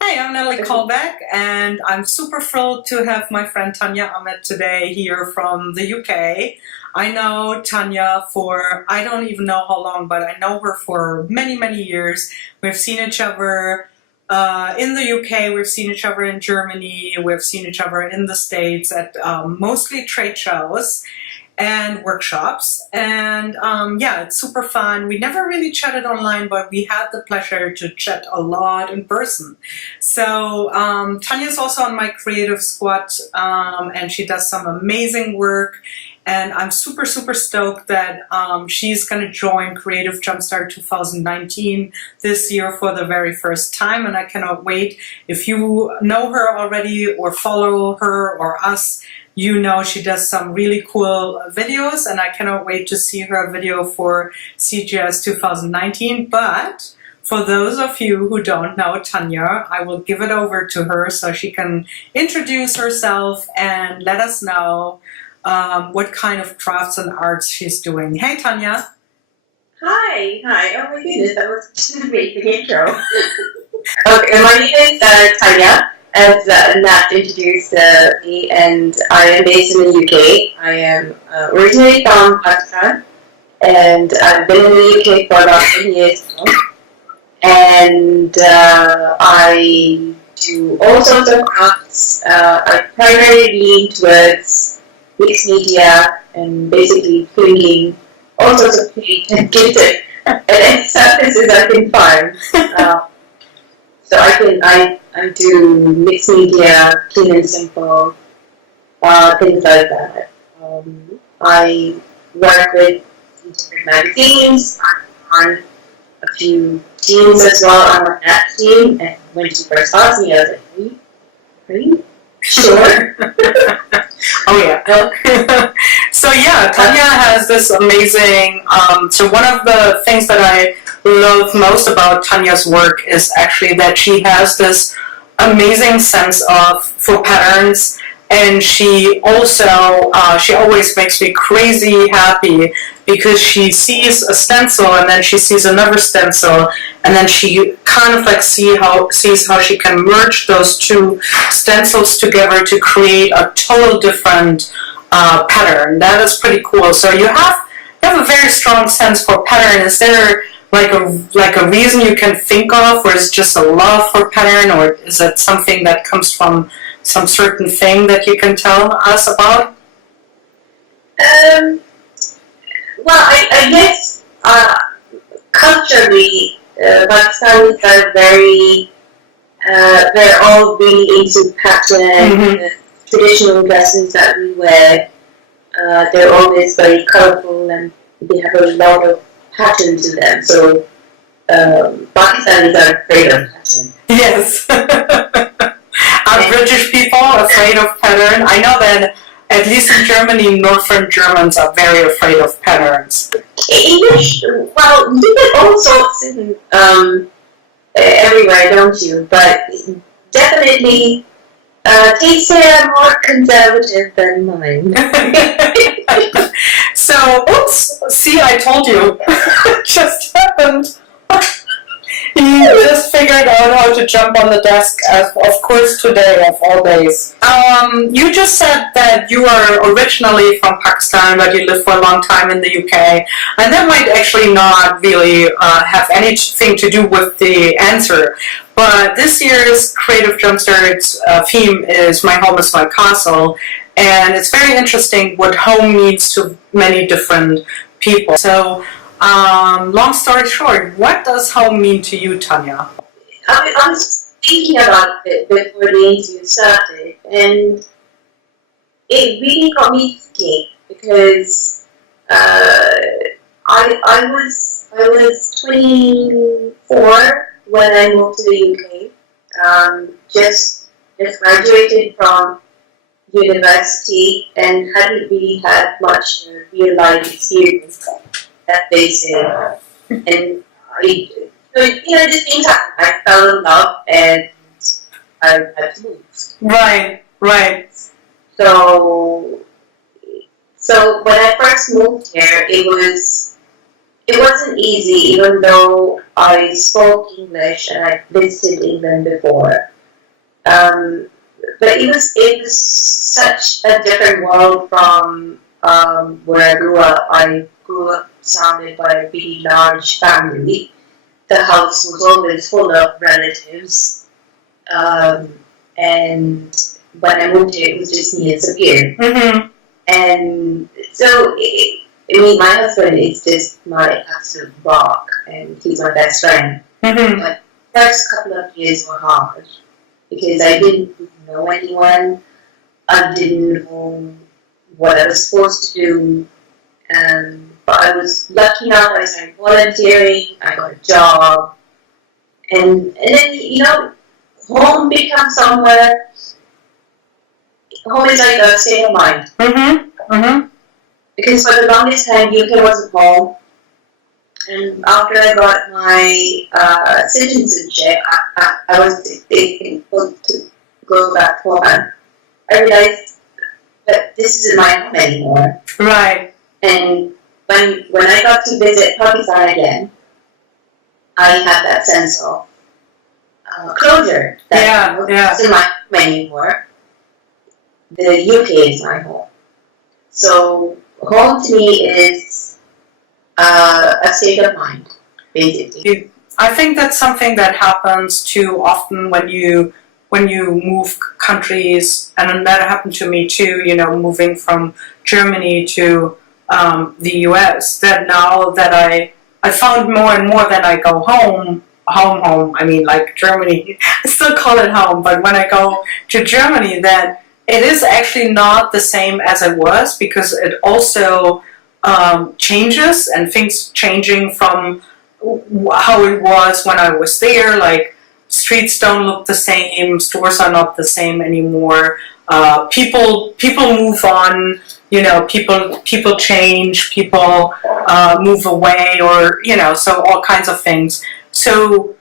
Hey, I'm Natalie Callback, and I'm super thrilled to have my friend Tania Ahmed today here from the UK. I know Tania for, I don't even know how long, but I know her for many, many years. We've seen each other in the UK, we've seen each other in Germany, we've seen each other in the States at mostly trade shows and workshops, and yeah, it's super fun. We never really chatted online, but we had the pleasure to chat a lot in person. So Tanya's also on my creative squad, and she does some amazing work, and I'm super stoked that she's going to join Creative Jumpstart 2019 this year for the very first time, and I cannot wait. If you know her already or follow her or us, you know she does some really cool videos, and I cannot wait to see her video for CJS 2019. But for those of you who don't know Tania, I will give it over to her so she can introduce herself and let us know what kind of crafts and arts she's doing. Hey, Tania. Hi. Oh my goodness, that was such an amazing intro. Okay, my name is Tania, as Nat introduced me, and I am based in the UK. I am originally from Pakistan, and I've been in the UK for about 10 years now. And I do all sorts of crafts. I primarily lean towards mixed media and basically bringing all sorts of paint and glitter and any surfaces I can find. So I do mixed media, clean and simple, things like that. I work with different magazines. I'm on a few teams as well. I'm on that team, and when she first asked me, I was like, really? Sure. Oh yeah. So yeah, Tania has this amazing, so one of the things that I love most about Tania's work is actually that she has this amazing sense for patterns, and she also, she always makes me crazy happy because she sees a stencil and then she sees another stencil, and then she kind of like sees how she can merge those two stencils together to create a total different pattern. That is pretty cool. So you have a very strong sense for pattern. Is there like a reason you can think of, or is it just a love for pattern, or is it something that comes from some certain thing that you can tell us about? Well, I guess culturally, Pakistanis are they're all really into pattern, traditional dresses that we wear. They're always very colorful and they have a lot of pattern to them. So Pakistanis are afraid of pattern. Yes. Are British people afraid of pattern? I know that at least in Germany, Northern Germans are very afraid of patterns. English, well, you get all sorts in, everywhere, don't you? But definitely, tastes are more conservative than mine. So, oops, see, I told you. It just happened. He just figured out how to jump on the desk, of course, today, of all days. You just said that you are originally from Pakistan, but you lived for a long time in the UK. And that might actually not really have anything to do with the answer. But this year's Creative Jumpstart's theme is My Home is My Castle. And it's very interesting what home means to many different people. So, long story short, what does home mean to you, Tania? I was thinking about it before the interview started, and it really got me thinking because I was 24 when I moved to the UK. Just graduated from university and hadn't really had much real life experience, that they say. And just things happened. I fell in love and I had to move. Right. So when I first moved here, it was it wasn't easy, even though I spoke English and I visited England before. But it was such a different world from where I grew up. I grew up surrounded by a really large family. The house was always full of relatives. And when I moved here, it was just me and Sabir. Mm-hmm. And so, my husband is just my absolute rock, and he's my best friend. Mm-hmm. But the first couple of years were hard because I didn't know anyone. I didn't know what I was supposed to do. But I was lucky enough. I started volunteering. I got a job, and then home becomes somewhere. Home is like a state of mind. Mm-hmm. Mm-hmm. Because for the longest time, UK wasn't home. And after I got my citizenship, I was thinking to go back home. And I realized that this isn't my home anymore. Right. And when I got to visit Pakistan again, I had that sense of closure. That it's in my home anymore. The UK is my home. So home to me is a state of mind, basically. I think that's something that happens too often when you move countries, and that happened to me too. Moving from Germany to the US. That now that I found more and more that I go home. I mean, like Germany. I still call it home, but when I go to Germany, then it is actually not the same as it was, because it also changes, and things changing from how it was when I was there. Like, streets don't look the same, stores are not the same anymore. People move on. People change. People move away, or so all kinds of things. So.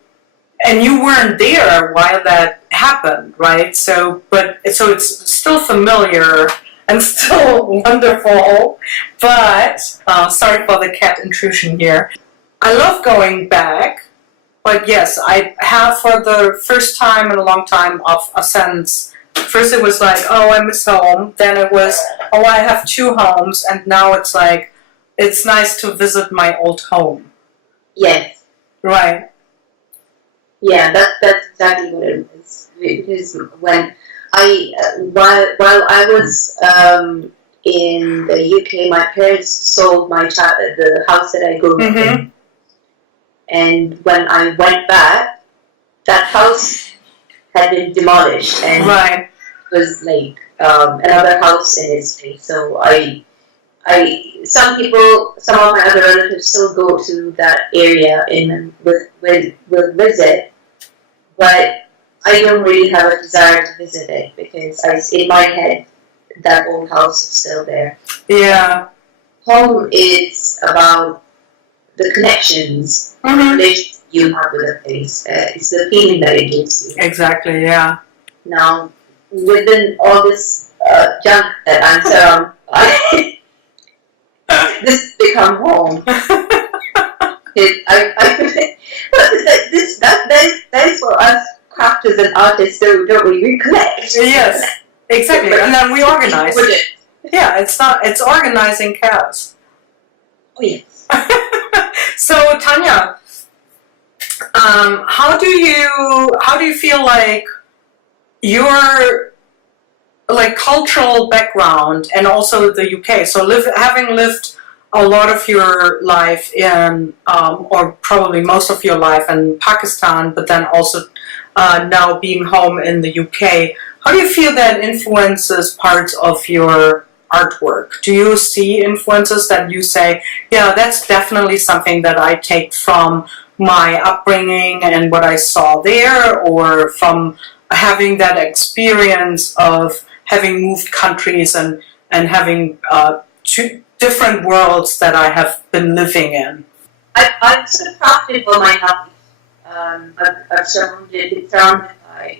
And you weren't there while that happened, right? So it's still familiar and still wonderful. But sorry for the cat intrusion here. I love going back, but yes, I have for the first time in a long time of a sense. First it was like, oh, I miss home. Then it was, oh, I have two homes, and now it's like, it's nice to visit my old home. Yes. Right. Yeah, that's exactly what it was. Because when while I was in the UK, my parents sold the house that I grew up in, and when I went back, that house had been demolished, and it was like another house in its place. So some of my other relatives still go to that area and will visit, but I don't really have a desire to visit it because in my head that old house is still there. Yeah. Home is about the connections, the relationship you have with a place. It's the feeling that it gives you. Exactly. Yeah. Now, within all this junk that I'm surrounded by, this become home. That is for us crafters and artists, don't we? We collect. Yes, exactly. And then we organize. Yeah, it's organizing chaos. Oh, yes. So, Tania, how do you feel like your cultural background, and also the UK? So having lived a lot of your life in, or probably most of your life in Pakistan, but then also now being home in the UK, how do you feel that influences parts of your artwork? Do you see influences that you say, yeah, that's definitely something that I take from my upbringing and what I saw there, or from having that experience of having moved countries and having two different worlds that I have been living in? I've sort of crafted for my life. I've surrounded by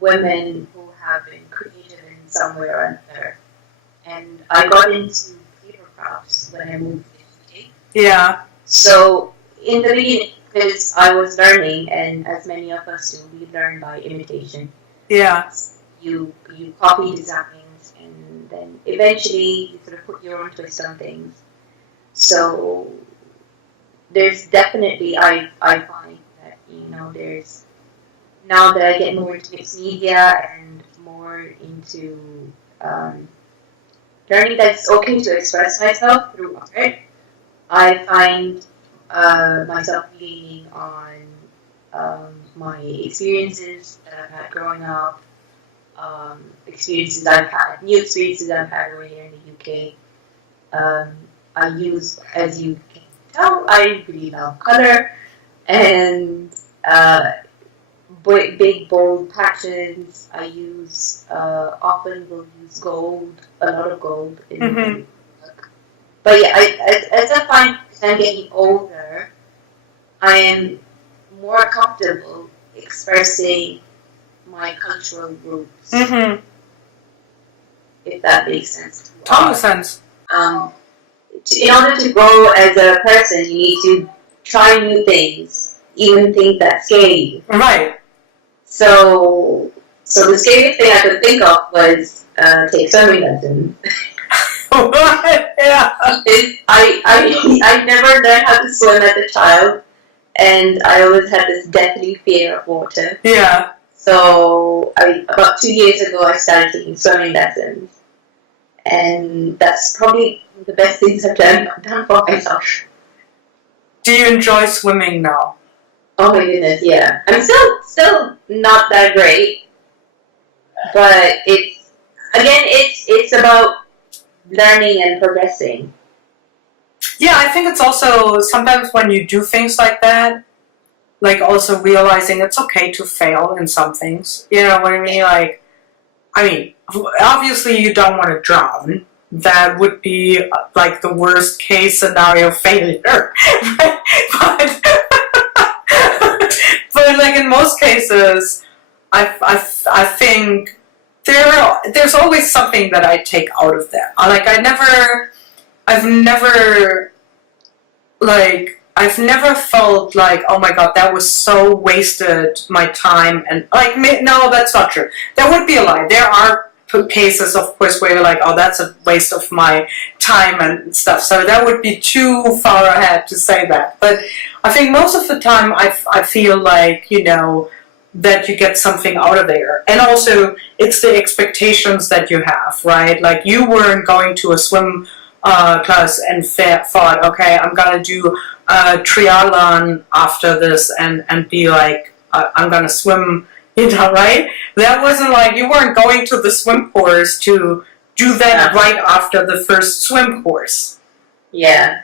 women who have been creative in some way or another. And I got into paper crafts when I moved to the UK. Yeah. So in the beginning, because I was learning, and as many of us do, we learn by imitation. Yeah. You copy designs, and then eventually you sort of put your own twist on things. So there's definitely, I find that, there's, now that I get more into mixed media and more into learning that it's okay to express myself through art, I find myself leaning on my experiences that I've had growing up, experiences I've had, new experiences I've had over here in the UK. I use, as you can tell, I really love color and big bold patches. I use often will use gold, a lot of gold in the work. But yeah, as I find I'm getting older, I am more comfortable expressing my cultural roots. If that makes sense. Total sense. In order to grow as a person, you need to try new things, even things that scare you. Right. So the scariest thing I could think of was take swimming lessons. Yeah. I never learned how to swim as a child, and I always had this deathly fear of water. Yeah. So about 2 years ago, I started taking swimming lessons, and that's probably the best things I've done for myself. Do you enjoy swimming now? Oh my goodness, yeah. I'm still not that great, but it's about learning and progressing. Yeah, I think it's also sometimes when you do things like that, like also realizing it's okay to fail in some things. You know what I mean? Like, obviously you don't want to drown. That would be like the worst case scenario failure. but like in most cases, I think there's always something that I take out of that. Like I've never felt like, oh my god, that was so wasted my time, and like, no, that's not true. That would be a lie. There are cases, of course, where you're like, oh, that's a waste of my time and stuff. So that would be too far ahead to say that. But I think most of the time I feel like, that you get something out of there. And also, it's the expectations that you have, right? Like, you weren't going to a swim class and thought, okay, I'm going to do a triathlon after this and be like, I'm going to swim, right? That wasn't like, you weren't going to the swim course to do that right after the first swim course. Yeah.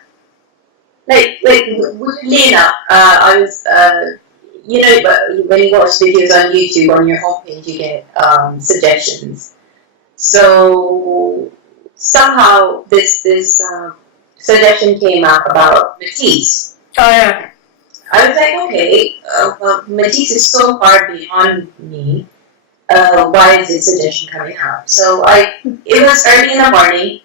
Like weirdly enough, I was, when you watch videos on YouTube, on your homepage, you get suggestions. So somehow this suggestion came up about Matisse. Oh yeah. I was like, okay, well, Matisse is so far beyond me. Why is this suggestion coming up? So it was early in the morning,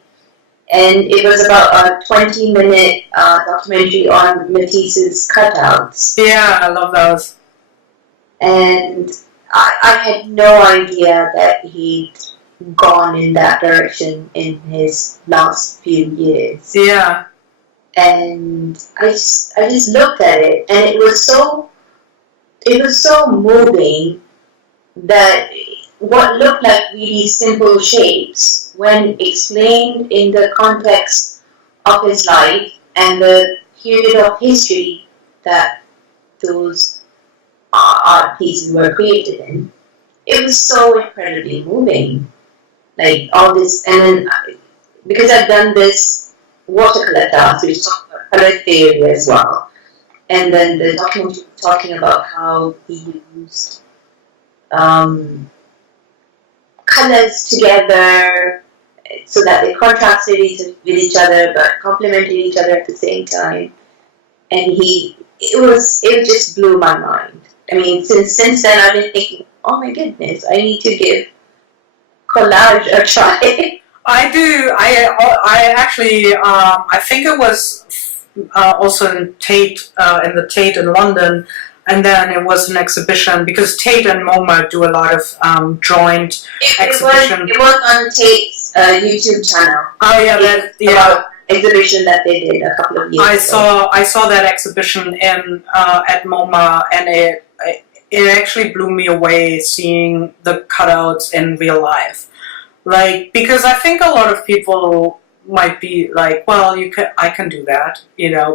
and it was about a 20-minute documentary on Matisse's cutouts. Yeah, I love those. And I had no idea that he'd gone in that direction in his last few years. Yeah. And I just looked at it, and it was so moving that what looked like really simple shapes, when explained in the context of his life and the period of history that those art pieces were created in, it was so incredibly moving. Like all this, and then because I've done this watercolor class, which talks about color theory as well, and then the documentary talking about how he used colors together so that they contrasted with each other but complemented each other at the same time, and it just blew my mind. I mean, since then I've been thinking, oh my goodness, I need to give collage a try. I do. I actually, I think it was also in the Tate in London, and then it was an exhibition because Tate and MoMA do a lot of joint exhibition. It was on Tate's YouTube channel. Oh yeah, About exhibition that they did a couple of years ago. I saw that exhibition in at MoMA, and it actually blew me away seeing the cutouts in real life. Like, because I think a lot of people might be like, well, I can do that,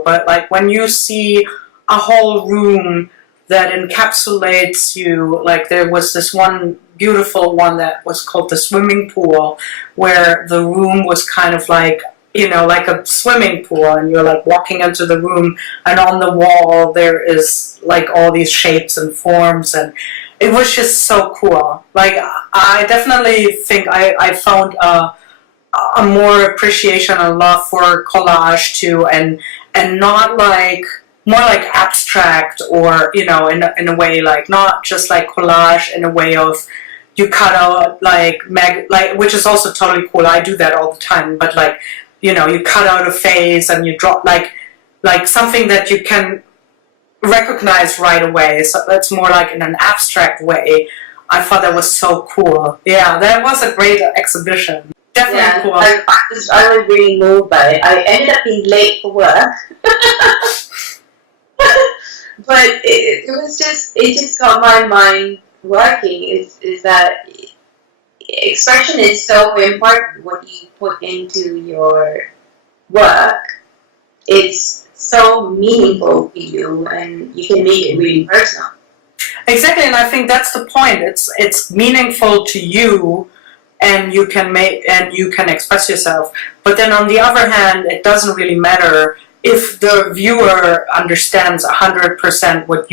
but like when you see a whole room that encapsulates you, like there was this one beautiful one that was called the swimming pool, where the room was kind of like, like a swimming pool, and you're like walking into the room, and on the wall there is like all these shapes and forms, and it was just so cool. Like, I definitely think I found a more appreciation and love for collage too, and not like more like abstract, or in a way, like not just like collage in a way of you cut out like which is also totally cool. I do that all the time, but like you cut out a face and you draw like something that you can recognize right away. So that's more like in an abstract way. I thought that was so cool. Yeah, that was a great exhibition. Definitely cool. I was really moved by it. I ended up being late for work. But it just got my mind working. Is that expression is so important. What you put into your work, it's so meaningful for you, and you can make it really personal. Exactly, and I think that's the point. It's meaningful to you, and you can express yourself. But then on the other hand, it doesn't really matter if the viewer understands 100% what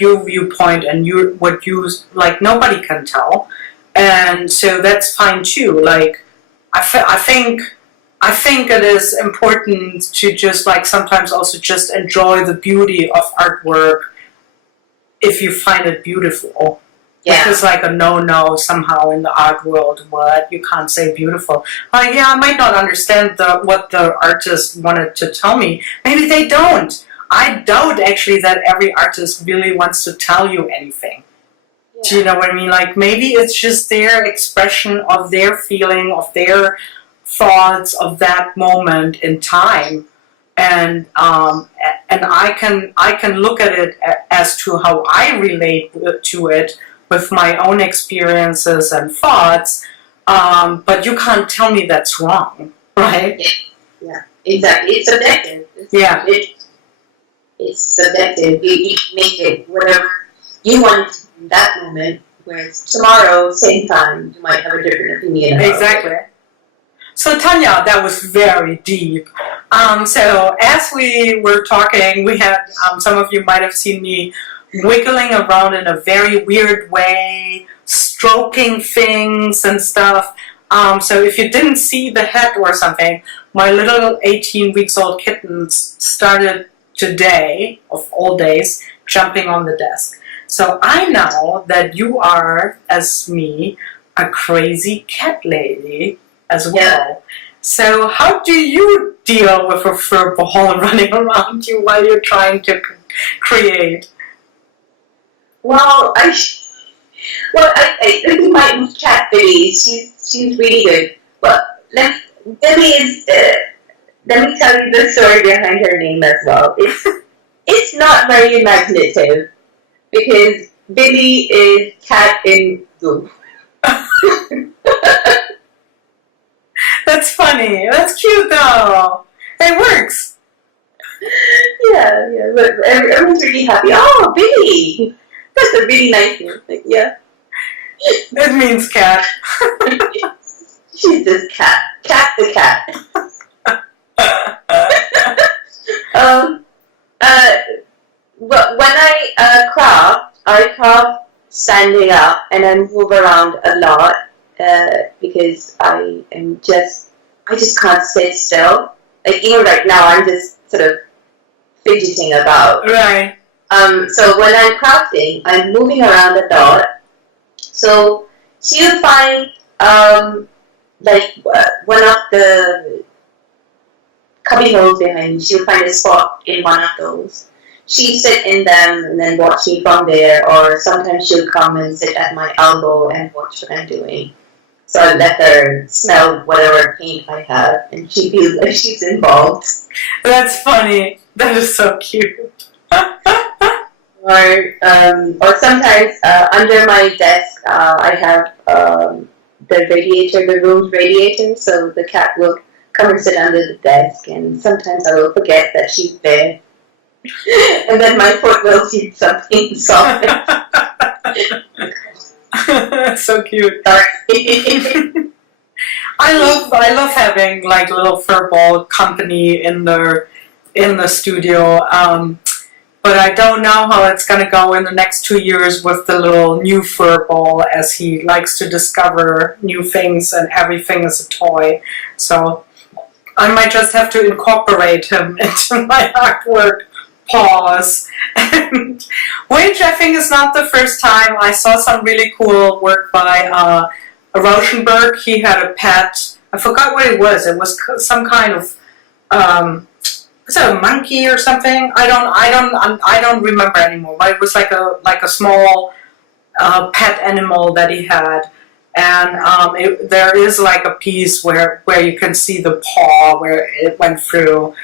your viewpoint and what you like. Nobody can tell, and so that's fine too. Like I think it is important to just like sometimes also just enjoy the beauty of artwork if you find it beautiful. Yeah. Which is like a no-no somehow in the art world. What? You can't say beautiful. Like, yeah, I might not understand what the artist wanted to tell me. Maybe they don't. I doubt actually that every artist really wants to tell you anything. Yeah. Do you know what I mean? Like, maybe it's just their expression of their feeling, of their thoughts of that moment in time. And I can look at it as to how I relate to it with my own experiences and thoughts, but you can't tell me that's wrong, right? Yeah, exactly. It's subjective. It's subjective. You can make it whatever you want in that moment, whereas tomorrow, same time, you might have a different opinion. Exactly. So Tania, that was very deep. So as we were talking, we had, some of you might have seen me wiggling around in a very weird way, stroking things and stuff. So if you didn't see the head or something, my little 18 weeks old kitten started today, of all days, jumping on the desk. So I know that you are, as me, a crazy cat lady as well. Yeah. So how do you deal with a fur ball running around you while you're trying to create? Well, I think my cat Billy, she's really good. But let me tell you the story behind her name as well. It's not very imaginative because Billy is cat in blue. That's funny. That's cute though. It works. Yeah. But everyone's really happy. Oh, Billy. That's a really nice name. Like, yeah. It means cat. She's just cat. Cat the cat. But when I craft standing up, and I move around a lot because I just can't sit still. Like even right now, I'm just sort of fidgeting about. Right. So when I'm crafting, I'm moving around a lot. So she'll find like one of the cubby holes behind me. She'll find a spot in one of those. She'd sit in them and then watch me from there, or sometimes she'll come and sit at my elbow and watch what I'm doing. So I let her smell whatever paint I have, and she feels like she's involved. That's funny. That is so cute. Or sometimes under my desk I have the radiator, the room's radiator, so the cat will come and sit under the desk, and sometimes I will forget that she's there. And then my foot will see something soft. So cute. Sorry. I love having like little furball company in the studio. But I don't know how it's going to go in the next 2 years with the little new furball, as he likes to discover new things and everything is a toy. So I might just have to incorporate him into my artwork. Pause. Which I think is not the first time. I saw some really cool work by Rauschenberg. He had a pet. I forgot what it was. It was some kind of was it a monkey or something? I don't remember anymore. But it was like a small pet animal that he had. And there is like a piece where you can see the paw where it went through.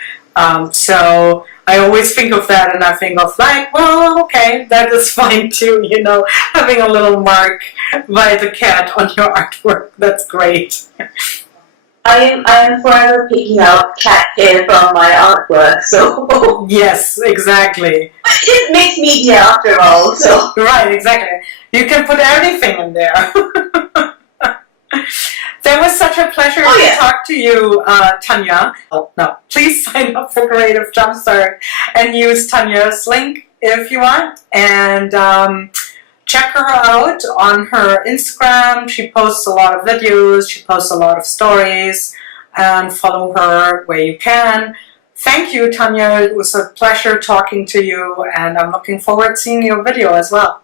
So I always think of that, and I think of like, well, okay, that is fine too, you know, having a little mark by the cat on your artwork. That's great. I am forever picking out cat hair from my artwork, so yes, exactly. It's mixed media after all, so right, exactly. You can put anything in there. That was such a pleasure to talk to you, Tania. Oh, no, please sign up for Creative Jumpstart and use Tania's link if you want. And check her out on her Instagram. She posts a lot of videos. She posts a lot of stories. And follow her where you can. Thank you, Tania. It was a pleasure talking to you. And I'm looking forward to seeing your video as well.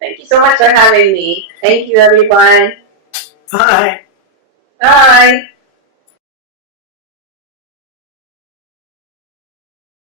Thank you so much for having me. Thank you, everyone. Bye. Bye.